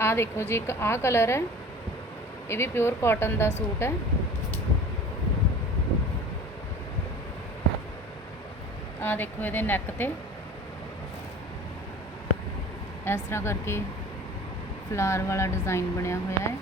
ਆਹ ਦੇਖੋ ਜੀ, ਇੱਕ ਆਹ ਕਲਰ ਹੈ। ਇਹ ਵੀ ਪਿਓਰ ਕਾਟਨ ਦਾ ਸੂਟ ਹੈ। ਆਹ ਦੇਖੋ ਇਹਦੇ ਨੈਕ ਤੇ। ਇਸ ਤਰ੍ਹਾਂ ਕਰਕੇ ਫਲਾਰ ਵਾਲਾ ਡਿਜ਼ਾਈਨ ਬਣਿਆ ਹੋਇਆ ਹੈ।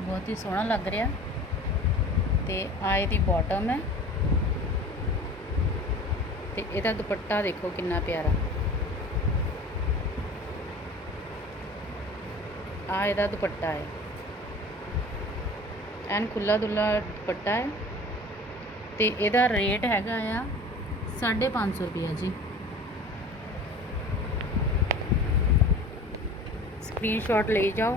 ਬਹੁਤ ਹੀ ਸੋਹਣਾ ਲੱਗ ਰਿਹਾ। ਤੇ ਆ ਇਹਦੀ ਬਾਟਮ ਹੈ। ਤੇ ਇਹਦਾ ਦੁਪੱਟਾ ਦੇਖੋ ਕਿੰਨਾ ਪਿਆਰਾ। ਆ ਇਹਦਾ ਦੁਪੱਟਾ ਹੈ। ਐਨ ਖੁੱਲਾ ਦੁੱਲਾ ਦੁਪੱਟਾ ਹੈ। ਤੇ ਇਹਦਾ ਰੇਟ ਹੈਗਾ ਆ 550 ਰੁਪਿਆ ਜੀ। ਸਕਰੀਨਸ਼ਾਟ ਲਈ ਜਾਓ।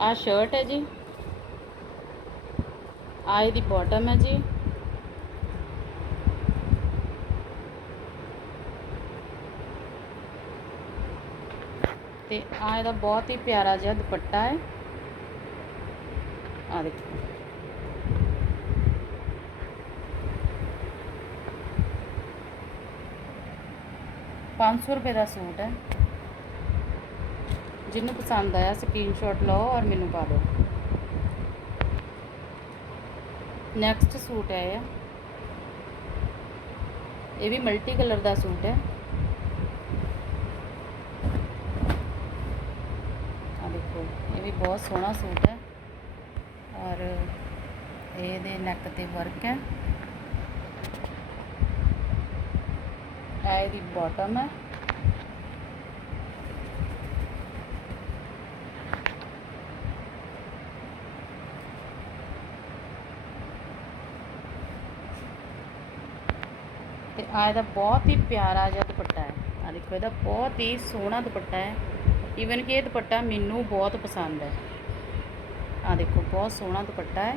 ਆ ਸ਼ਰਟ ਹੈ ਜੀ। ਆ ਇਹਦੀ ਬਾਟਮ ਹੈ ਜੀ। ਤੇ ਆ ਇਹਦਾ ਬਹੁਤ ਹੀ ਪਿਆਰਾ ਜਿਹਾ ਦੁਪੱਟਾ ਹੈ। ਆ ਦੇਖੋ। ਪੰਜ ਸੌ ਰੁਪਏ ਦਾ ਸੂਟ ਹੈ। ਜਿਹਨੂੰ ਪਸੰਦ ਆਇਆ ਸਕਰੀਨਸ਼ਾਟ ਲਓ ਔਰ ਮੈਨੂੰ ਪਾ ਦਿਓ। ਨੈਕਸਟ ਸੂਟ ਹੈ ਇਹ। ਇਹ ਵੀ ਮਲਟੀ ਕਲਰ ਦਾ ਸੂਟ ਹੈ। ਆ ਦੇਖੋ, ਇਹ ਵੀ ਬਹੁਤ ਸੋਹਣਾ ਸੂਟ ਹੈ। ਔਰ ਇਹਦੇ ਨੈਕ ਤੇ ਵਰਕ ਹੈ। ਇਹ ਇਹਦੀ ਬਾਟਮ ਹੈ। ਤੇ ਆ ਇਹਦਾ ਬਹੁਤ ਹੀ ਪਿਆਰਾ ਜਿਹਾ ਦੁਪੱਟਾ ਹੈ। ਆ ਦੇਖੋ, ਇਹਦਾ ਬਹੁਤ ਹੀ ਸੋਹਣਾ ਦੁਪੱਟਾ ਹੈ। ਈਵਨ ਕਿ ਇਹ ਦੁਪੱਟਾ ਮੈਨੂੰ ਬਹੁਤ ਪਸੰਦ ਹੈ। ਆ ਦੇਖੋ, ਬਹੁਤ ਸੋਹਣਾ ਦੁਪੱਟਾ ਹੈ।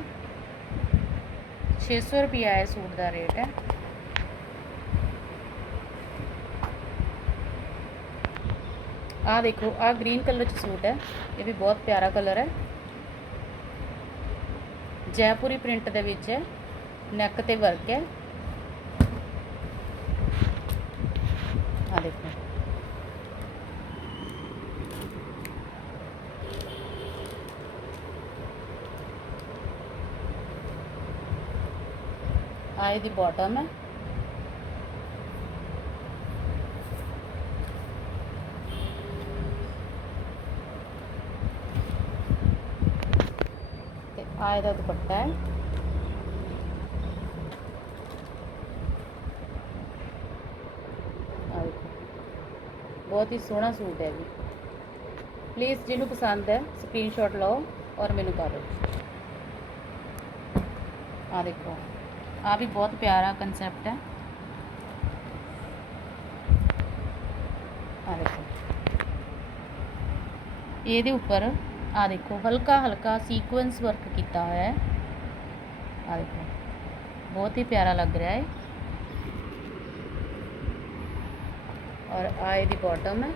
600 ਰੁਪਿਆ ਹੈ ਸੂਟ ਦਾ ਰੇਟ ਹੈ। ਆ ਦੇਖੋ ਆ ਗ੍ਰੀਨ ਕਲਰ ਚ ਸੂਟ ਹੈ। ਇਹ ਵੀ ਬਹੁਤ ਪਿਆਰਾ ਕਲਰ ਹੈ। ਜੈਪੁਰੀ ਪ੍ਰਿੰਟ ਦੇ ਵਿੱਚ ਹੈ। ਨੈਕ ਤੇ ਵਰਕ ਹੈ ਆ ਦੇਖੋ ਆ ਇਹਦੀ ਬਾਟਮ ਹੈ। ਤੇ ਆ ਇਹਦਾ ਦੁਪੱਟਾ ਹੈ। ਬਹੁਤ ਹੀ ਸੋਹਣਾ ਸੂਟ ਹੈ ਜੀ। ਪਲੀਜ਼ ਜਿਹਨੂੰ ਪਸੰਦ ਹੈ ਸਕਰੀਨਸ਼ਾਟ ਲਓ ਔਰ ਮੈਨੂੰ ਪਾ ਦਿਓ। ਆ ਦੇਖੋ। ਆ ਵੀ ਬਹੁਤ ਪਿਆਰਾ ਕਨਸੈਪਟ ਹੈ। ਆ ਦੇਖੋ। ਇਹਦੇ ਉੱਪਰ ਆ ਦੇਖੋ, ਹਲਕਾ ਹਲਕਾ ਸੀਕੁਐਂਸ ਵਰਕ ਕੀਤਾ ਹੋਇਆ ਹੈ। ਆ ਦੇਖੋ, ਬਹੁਤ ਹੀ ਪਿਆਰਾ ਲੱਗ ਰਿਹਾ ਹੈ। ਔਰ ਆ ਇਹਦੀ ਬਾਟਮ ਹੈ।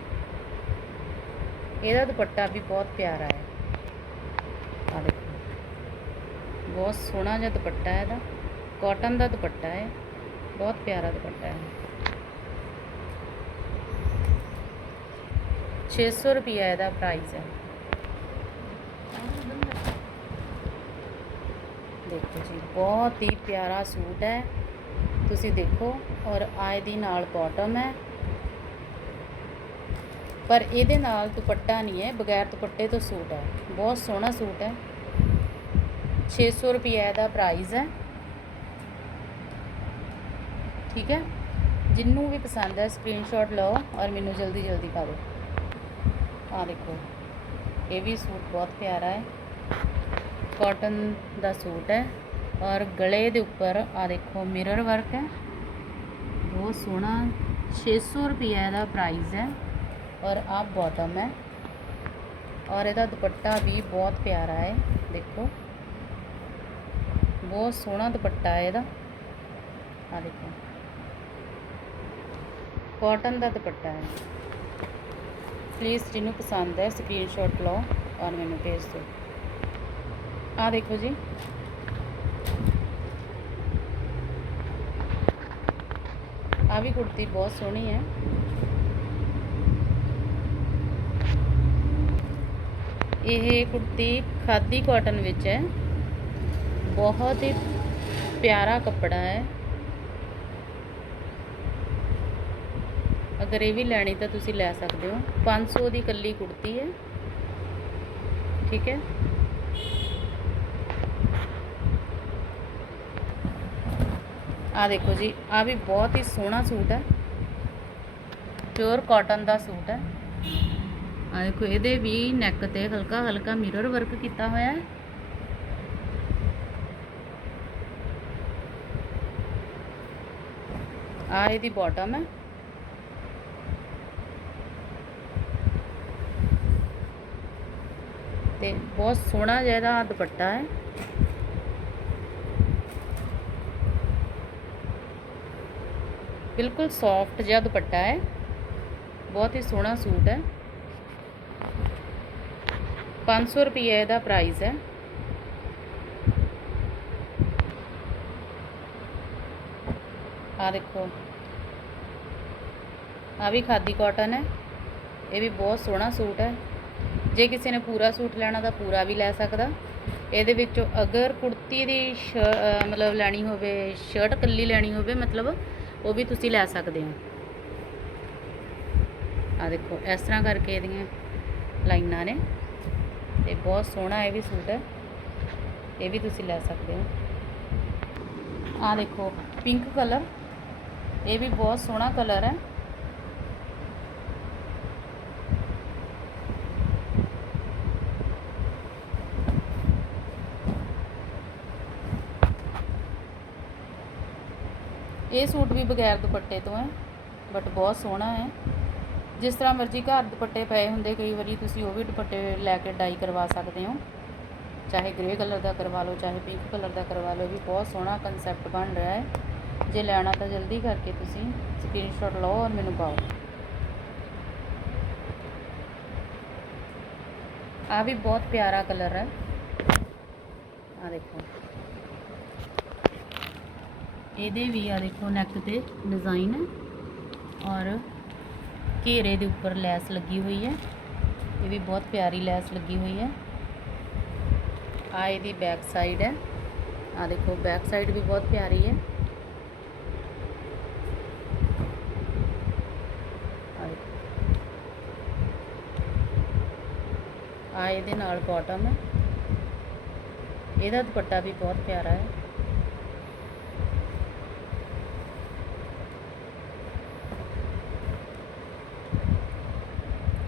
ਇਹਦਾ ਦੁਪੱਟਾ ਵੀ ਬਹੁਤ ਪਿਆਰਾ ਹੈ। ਆ ਦੇਖੋ, ਬਹੁਤ ਸੋਹਣਾ ਜਿਹਾ ਦੁਪੱਟਾ ਹੈ ਇਹਦਾ। ਕਾਟਨ ਦਾ ਦੁਪੱਟਾ ਹੈ। ਬਹੁਤ ਪਿਆਰਾ ਦੁਪੱਟਾ ਹੈ। 600 ਰੁਪਿਆ ਇਹਦਾ ਪ੍ਰਾਈਸ ਹੈ। ਦੇਖੋ ਜੀ, ਬਹੁਤ ਹੀ ਪਿਆਰਾ ਸੂਟ ਹੈ। ਤੁਸੀਂ ਦੇਖੋ, ਔਰ ਆਏ ਦੀ ਨਾਲ ਬਾਟਮ ਹੈ। ਪਰ ਇਹਦੇ ਨਾਲ ਦੁਪੱਟਾ ਨਹੀਂ ਹੈ, ਬਗੈਰ ਦੁਪੱਟੇ ਤੋਂ ਸੂਟ ਹੈ। ਬਹੁਤ ਸੋਹਣਾ ਸੂਟ ਹੈ। 600 ਰੁਪਏ ਦਾ ਪ੍ਰਾਈਸ ਹੈ। ਠੀਕ ਹੈ? ਜਿੰਨੂੰ ਵੀ ਪਸੰਦ ਹੈ ਸਕਰੀਨਸ਼ਾਟ ਲਓ ਔਰ ਮੈਨੂੰ ਜਲਦੀ ਜਲਦੀ ਪਾ ਦਿਓ। ਆ ਦੇਖੋ, ਇਹ ਵੀ ਸੂਟ ਬਹੁਤ ਪਿਆਰਾ ਹੈ। ਕਾਟਨ ਦਾ ਸੂਟ ਹੈ ਔਰ ਗਲੇ ਦੇ ਉੱਪਰ ਆ ਦੇਖੋ ਮਿਰਰ ਵਰਕ ਹੈ। ਬਹੁਤ ਸੋਹਣਾ 600 ਰੁਪਏ ਦਾ ਪ੍ਰਾਈਸ ਹੈ ਔਰ ਆ ਬਾਟਮ ਹੈ। ਔਰ ਇਹਦਾ ਦੁਪੱਟਾ ਵੀ ਬਹੁਤ ਪਿਆਰਾ ਹੈ, ਦੇਖੋ। ਬਹੁਤ ਸੋਹਣਾ ਦੁਪੱਟਾ ਹੈ ਇਹਦਾ। ਆ ਦੇਖੋ। ਕਾਟਨ ਦਾ ਦੁਪੱਟਾ ਹੈ। ਪਲੀਜ਼ ਜਿਹਨੂੰ ਪਸੰਦ ਹੈ ਸਕਰੀਨਸ਼ਾਟ ਲਓ ਔਰ ਮੈਨੂੰ ਭੇਜ ਦਿਓ। ਆ ਦੇਖੋ ਜੀ। ਆ ਵੀ ਕੁੜਤੀ ਬਹੁਤ ਸੋਹਣੀ ਹੈ। ਇਹ ਕੁੜਤੀ ਖਾਦੀ ਕਾਟਨ ਵਿੱਚ ਹੈ। ਬਹੁਤ ਹੀ ਪਿਆਰਾ ਕੱਪੜਾ ਹੈ। ਅਗਰ ਇਹ ਵੀ ਲੈਣੀ ਤਾਂ ਤੁਸੀਂ ਲੈ ਸਕਦੇ ਹੋ। 500 ਦੀ ਕੱਲੀ ਕੁੜਤੀ ਹੈ। ਠੀਕ ਹੈ। ਆ ਦੇਖੋ ਜੀ ਆ ਵੀ ਬਹੁਤ ਹੀ ਸੋਹਣਾ ਸੂਟ ਹੈ। ਪਿਓਰ ਕਾਟਨ ਦਾ ਸੂਟ ਹੈ। ਆ ਦੇਖੋ, ਇਹਦੇ ਵੀ ਨੈਕ ਤੇ ਹਲਕਾ ਹਲਕਾ ਮਿਰਰ ਵਰਕ ਕੀਤਾ ਹੋਇਆ ਹੈ। ਆ ਇਹਦੀ ਬਾਟਮ ਹੈ। ਤੇ ਬਹੁਤ ਸੋਹਣਾ ਜਿਹਾ ਇਹਦਾ ਦੁਪੱਟਾ ਹੈ। ਬਿਲਕੁਲ ਸੌਫਟ ਜਿਹਾ ਦੁਪੱਟਾ ਹੈ। ਬਹੁਤ ਹੀ ਸੋਹਣਾ ਸੂਟ ਹੈ। 500 ਰੁਪਏ ਇਹਦਾ ਪ੍ਰਾਈਸ ਹੈ। ਆ ਦੇਖੋ। ਆ ਵੀ ਖਾਦੀ ਕਾਟਨ ਹੈ। ਇਹ ਵੀ ਬਹੁਤ ਸੋਹਣਾ ਸੂਟ ਹੈ। ਜੇ ਕਿਸੇ ਨੇ ਪੂਰਾ ਸੂਟ ਲੈਣਾ ਤਾਂ ਪੂਰਾ ਵੀ ਲੈ ਸਕਦਾ। ਇਹਦੇ ਵਿੱਚੋਂ ਅਗਰ ਕੁੜਤੀ ਦੀ ਸ਼ ਮਤਲਬ ਲੈਣੀ ਹੋਵੇ ਸ਼ਰਟ ਕੱਲੀ ਲੈਣੀ ਹੋਵੇ, ਮਤਲਬ ਉਹ ਵੀ ਤੁਸੀਂ ਲੈ ਸਕਦੇ ਹੋ। ਆ ਦੇਖੋ, ਇਸ ਤਰ੍ਹਾਂ ਕਰਕੇ ਇਹਦੀਆਂ ਲਾਈਨਾਂ ਨੇ। ਤੇ ਬਹੁਤ ਸੋਹਣਾ ਇਹ ਵੀ ਸੂਟ ਹੈ। ਇਹ ਵੀ ਤੁਸੀਂ ਲੈ ਸਕਦੇ ਹੋ। ਆ ਦੇਖੋ ਪਿੰਕ ਕਲਰ ਇਹ ਵੀ ਬਹੁਤ ਸੋਹਣਾ ਕਲਰ ਹੈ। ਇਹ ਸੂਟ ਵੀ ਬਗੈਰ ਦੁਪੱਟੇ ਤੋਂ ਹੈ ਬਟ ਬਹੁਤ ਸੋਹਣਾ ਹੈ। ਜਿਸ ਤਰ੍ਹਾਂ ਮਰਜ਼ੀ ਘਰ ਦੁਪੱਟੇ ਪਏ ਹੁੰਦੇ, ਕਈ ਵਾਰੀ ਤੁਸੀਂ ਉਹ ਵੀ ਦੁਪੱਟੇ ਲੈ ਕੇ ਡਾਈ ਕਰਵਾ ਸਕਦੇ ਹੋ। ਚਾਹੇ ਗ੍ਰੇ ਕਲਰ ਦਾ ਕਰਵਾ ਲਓ, ਚਾਹੇ ਪਿੰਕ ਕਲਰ ਦਾ ਕਰਵਾ ਲਓ ਵੀ ਬਹੁਤ ਸੋਹਣਾ ਕਨਸੈਪਟ ਬਣ ਰਿਹਾ ਹੈ। ਜੇ ਲੈਣਾ ਤਾਂ ਜਲਦੀ ਕਰਕੇ ਤੁਸੀਂ ਸਕਰੀਨਸ਼ਾਟ ਲਓ ਔਰ ਮੈਨੂੰ ਪਾਓ। ਆ ਵੀ ਬਹੁਤ ਪਿਆਰਾ ਕਲਰ ਹੈ। ਆ ਦੇਖੋ। ਇਹਦੇ ਵੀ ਆ ਦੇਖੋ ਨੈਕ ਤੇ ਡਿਜ਼ਾਈਨ ਹੈ ਔਰ ਘੇਰੇ ਦੇ ਉੱਪਰ ਲੈਸ ਲੱਗੀ ਹੋਈ ਹੈ। ਇਹ ਵੀ ਬਹੁਤ ਪਿਆਰੀ ਲੈਸ ਲੱਗੀ ਹੋਈ ਹੈ। ਆ ਇਹਦੀ ਬੈਕ ਸਾਈਡ ਹੈ। ਆ ਦੇਖੋ ਬੈਕ ਸਾਈਡ ਵੀ ਬਹੁਤ ਪਿਆਰੀ ਹੈ। ਆ ਦੇਖੋ ਇਹਦੇ ਨਾਲ ਬਾਟਮ ਹੈ। ਇਹਦਾ ਦੁਪੱਟਾ ਵੀ ਬਹੁਤ ਪਿਆਰਾ ਹੈ।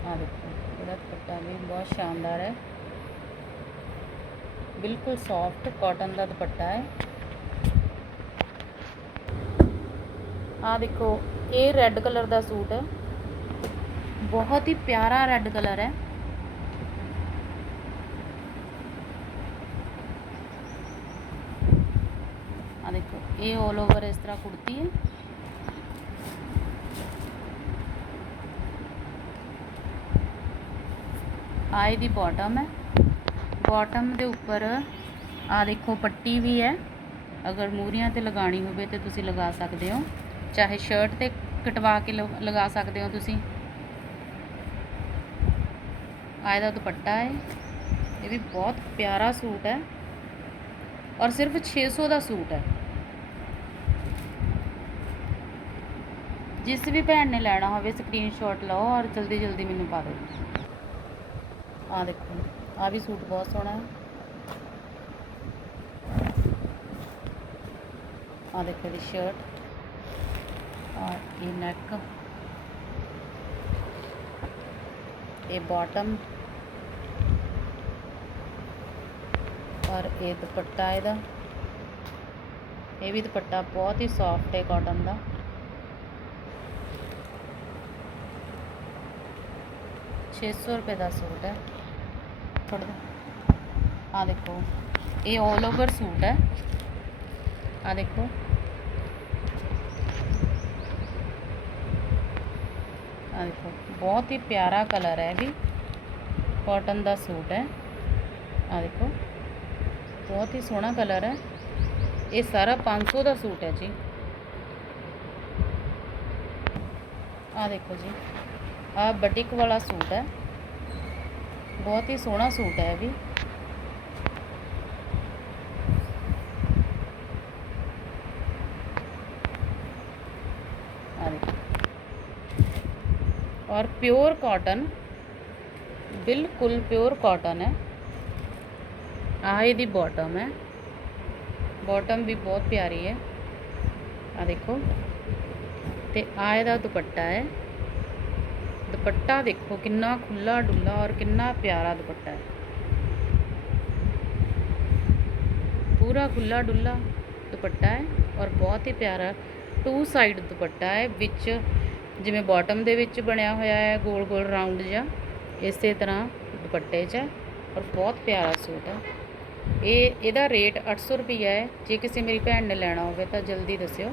ਆ ਦੇਖੋ ਇਹਦਾ ਦੁਪੱਟਾ ਵੀ ਬਹੁਤ ਸ਼ਾਨਦਾਰ ਹੈ ਬਿਲਕੁਲ ਸੌਫਟ ਕਾਟਨ ਦਾ ਦੁਪੱਟਾ ਹੈ ਆ ਦੇਖੋ ਇਹ ਰੈੱਡ ਕਲਰ ਦਾ ਸੂਟ ਹੈ ਬਹੁਤ ਹੀ ਪਿਆਰਾ ਰੈੱਡ ਕਲਰ ਹੈ ਆ ਦੇਖੋ ਇਹ 올 ਓਵਰ ਇਸ ਤਰ੍ਹਾਂ ਕੁੜਤੀ ਹੈ ਆ ਇਹਦੀ ਬਾਟਮ ਹੈ। ਬਾਟਮ ਦੇ ਉੱਪਰ ਆ ਦੇਖੋ ਪੱਟੀ ਵੀ ਹੈ। ਅਗਰ ਮੂਰੀਆਂ ਤੇ ਲਗਾਣੀ ਹੋਵੇ ਤੇ ਤੁਸੀਂ ਲਗਾ ਸਕਦੇ ਹੋ। ਚਾਹੇ ਸ਼ਰਟ ਤੇ ਕਟਵਾ ਕੇ ਲ- ਲਗਾ ਸਕਦੇ ਹੋ ਤੁਸੀਂ। ਆਏ ਦਾ ਦੁਪੱਟਾ ਹੈ। ਇਹ ਵੀ ਬਹੁਤ ਪਿਆਰਾ ਸੂਟ ਹੈ। ਔਰ ਸਿਰਫ 600 ਦਾ ਸੂਟ ਹੈ। ਜਿਸ ਵੀ ਭੈਣ ਨੇ ਲੈਣਾ ਹੋਵੇ ਸਕਰੀਨਸ਼ਾਟ ਲਓ ਔਰ ਜਲਦੀ ਜਲਦੀ ਮੈਨੂੰ ਪਾ ਦਿਓ। ਆ ਦੇਖੋ ਆ ਵੀ ਸੂਟ ਬਹੁਤ ਸੋਹਣਾ ਹੈ। ਆ ਦੇਖੋ ਦੀ ਸ਼ਰਟ ਆ ਇਹ ਨੈਕ ਇਹ ਬਾਟਮ ਔਰ ਇਹ ਦੁਪੱਟਾ ਇਹਦਾ। ਇਹ ਵੀ ਦੁਪੱਟਾ ਬਹੁਤ ਹੀ ਸੌਫਟ ਹੈ ਕਾਟਨ ਦਾ। ਛੇ ਸੌ ਰੁਪਏ ਦਾ ਸੂਟ ਹੈ। ਥੋੜਾ ਆ ਦੇਖੋ, ਇਹ 올 ਓਵਰ ਸੂਟ ਹੈ। ਆ ਦੇਖੋ। ਆ ਦੇਖੋ, ਬਹੁਤ ਹੀ ਪਿਆਰਾ ਕਲਰ ਹੈ ਇਹ ਵੀ। ਕਾਟਨ ਦਾ ਸੂਟ ਹੈ। ਆ ਦੇਖੋ, ਬਹੁਤ ਹੀ ਸੋਹਣਾ ਕਲਰ ਹੈ। ਇਹ ਸਾਰਾ 500 ਦਾ ਸੂਟ ਹੈ ਜੀ। ਆ ਦੇਖੋ ਜੀ ਆ ਬਟਿਕ ਵਾਲਾ ਸੂਟ ਹੈ। ਬਹੁਤ ਹੀ ਸੋਹਣਾ ਸੂਟ ਹੈ ਇਹ ਵੀ ਆ ਦੇਖੋ और प्योर कॉटन बिल्कुल प्योर कॉटन है ਆਹ ਇਹਦੀ ਬਾਟਮ ਹੈ ਬਾਟਮ ਵੀ ਬਹੁਤ ਪਿਆਰੀ ਹੈ ਆ ਦੇਖੋ ਤੇ ਆ ਇਹਦਾ ਦੁਪੱਟਾ ਹੈ ਦੁਪੱਟਾ ਦੇਖੋ, ਕਿੰਨਾ ਖੁੱਲਾ ਡੁੱਲਾ ਔਰ ਕਿੰਨਾ ਪਿਆਰਾ ਦੁਪੱਟਾ ਹੈ। ਪੂਰਾ ਖੁੱਲਾ ਡੁੱਲਾ ਦੁਪੱਟਾ ਹੈ ਔਰ ਬਹੁਤ ਹੀ ਪਿਆਰਾ ਟੂ ਸਾਈਡ ਦੁਪੱਟਾ ਹੈ, ਵਿੱਚ ਜਿਵੇਂ ਬਾਟਮ ਦੇ ਵਿੱਚ ਬਣਿਆ ਹੋਇਆ ਹੈ, ਗੋਲ ਗੋਲ ਰਾਉਂਡ ਜਿਹਾ, ਇਸੇ ਤਰ੍ਹਾਂ ਦੁਪੱਟੇ 'ਚ ਹੈ ਔਰ ਬਹੁਤ ਪਿਆਰਾ ਸੂਟ ਹੈ। ਇਹ, ਇਹਦਾ ਰੇਟ 800 ਰੁਪਈਆ ਹੈ। ਜੇ ਕਿਸੇ ਮੇਰੀ ਭੈਣ ਨੇ ਲੈਣਾ ਹੋਵੇ ਤਾਂ ਜਲਦੀ ਦੱਸਿਓ।